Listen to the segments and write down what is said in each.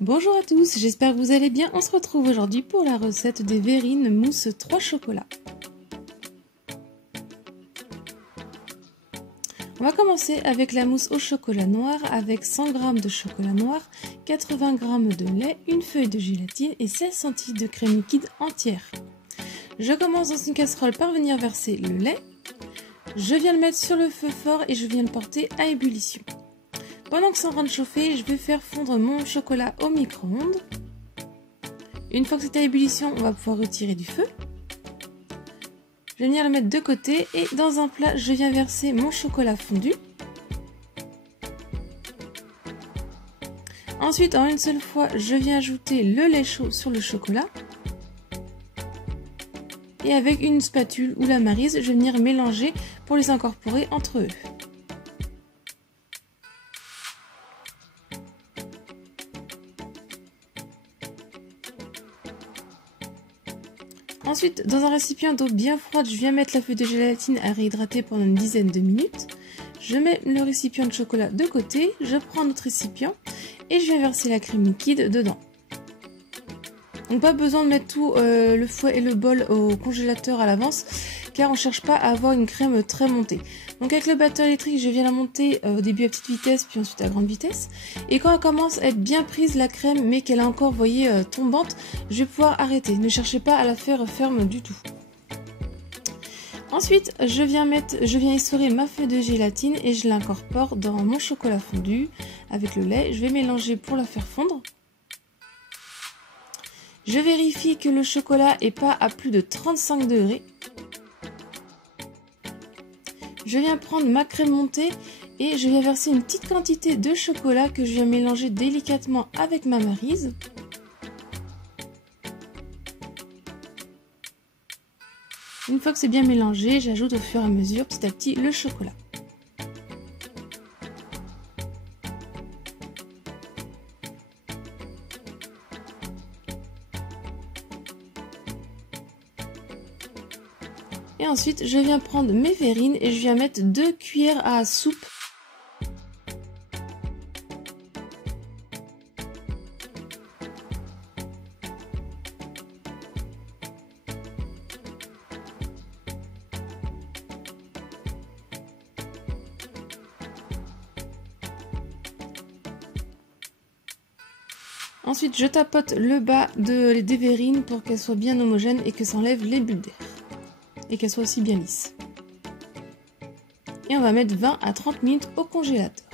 Bonjour à tous, j'espère que vous allez bien. On se retrouve aujourd'hui pour la recette des verrines mousse 3 chocolats. On va commencer avec la mousse au chocolat noir avec 100 g de chocolat noir, 80 g de lait, une feuille de gélatine et 16 centilitres de crème liquide entière. Je commence dans une casserole par venir verser le lait. Je viens le mettre sur le feu fort et je viens le porter à ébullition. Pendant que c'est en train de chauffer, je vais faire fondre mon chocolat au micro-ondes. Une fois que c'est à ébullition, on va pouvoir retirer du feu. Je vais venir le mettre de côté et dans un plat, je viens verser mon chocolat fondu. Ensuite, en une seule fois, je viens ajouter le lait chaud sur le chocolat. Et avec une spatule ou la maryse, je vais venir mélanger pour les incorporer entre eux. Ensuite, dans un récipient d'eau bien froide, je viens mettre la feuille de gélatine à réhydrater pendant une dizaine de minutes. Je mets le récipient de chocolat de côté, je prends notre récipient et je viens verser la crème liquide dedans. Donc pas besoin de mettre tout le fouet et le bol au congélateur à l'avance car on ne cherche pas à avoir une crème très montée. Donc avec le batteur électrique, je viens la monter au début à petite vitesse puis ensuite à grande vitesse. Et quand elle commence à être bien prise la crème mais qu'elle est encore, vous voyez, tombante, je vais pouvoir arrêter. Ne cherchez pas à la faire ferme du tout. Ensuite, je viens essorer ma feuille de gélatine et je l'incorpore dans mon chocolat fondu avec le lait. Je vais mélanger pour la faire fondre. Je vérifie que le chocolat n'est pas à plus de 35 degrés. Je viens prendre ma crème montée et je viens verser une petite quantité de chocolat que je viens mélanger délicatement avec ma maryse. Une fois que c'est bien mélangé, j'ajoute au fur et à mesure, petit à petit, le chocolat. Et ensuite, je viens prendre mes verrines et je viens mettre 2 cuillères à soupe. Ensuite, je tapote le bas des verrines pour qu'elles soient bien homogènes et que ça enlève les bulles d'air. Et qu'elle soit aussi bien lisse. Et on va mettre 20 à 30 minutes au congélateur.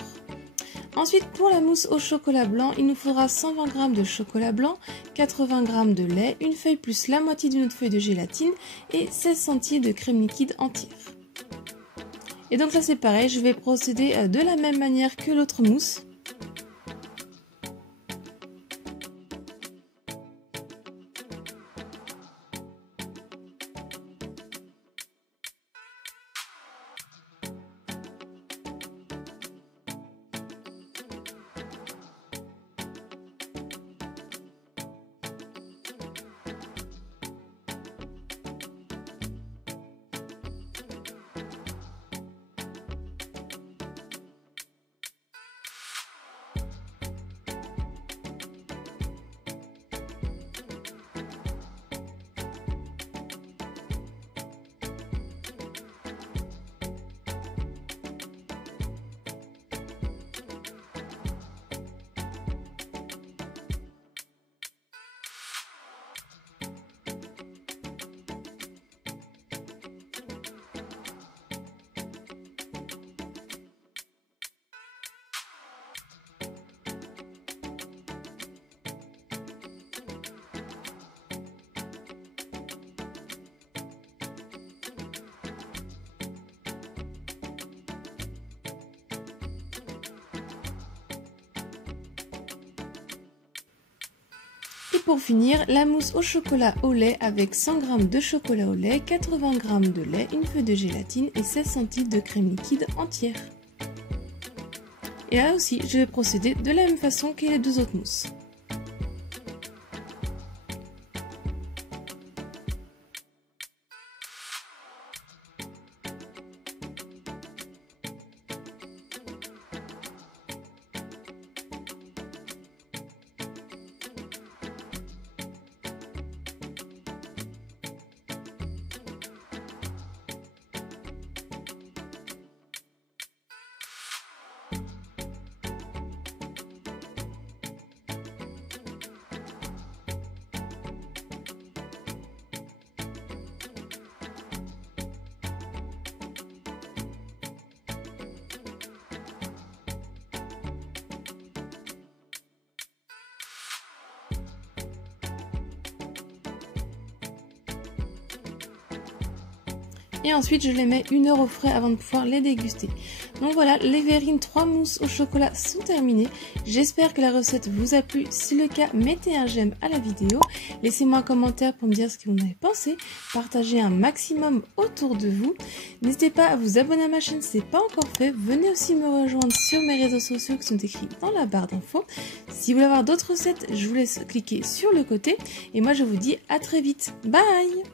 Ensuite, pour la mousse au chocolat blanc, il nous faudra 120 g de chocolat blanc, 80 g de lait, une feuille plus la moitié d'une autre feuille de gélatine et 16 centilitres de crème liquide entière. Et donc là c'est pareil, je vais procéder de la même manière que l'autre mousse. Et pour finir, la mousse au chocolat au lait avec 100 g de chocolat au lait, 80 g de lait, une feuille de gélatine et 16 centilitres de crème liquide entière. Et là aussi, je vais procéder de la même façon que les deux autres mousses. Et ensuite, je les mets 1 heure au frais avant de pouvoir les déguster. Donc voilà, les verrines 3 mousses au chocolat sont terminées. J'espère que la recette vous a plu. Si le cas, mettez un j'aime à la vidéo. Laissez-moi un commentaire pour me dire ce que vous en avez pensé. Partagez un maximum autour de vous. N'hésitez pas à vous abonner à ma chaîne si ce n'est pas encore fait. Venez aussi me rejoindre sur mes réseaux sociaux qui sont écrits dans la barre d'infos. Si vous voulez avoir d'autres recettes, je vous laisse cliquer sur le côté. Et moi, je vous dis à très vite. Bye!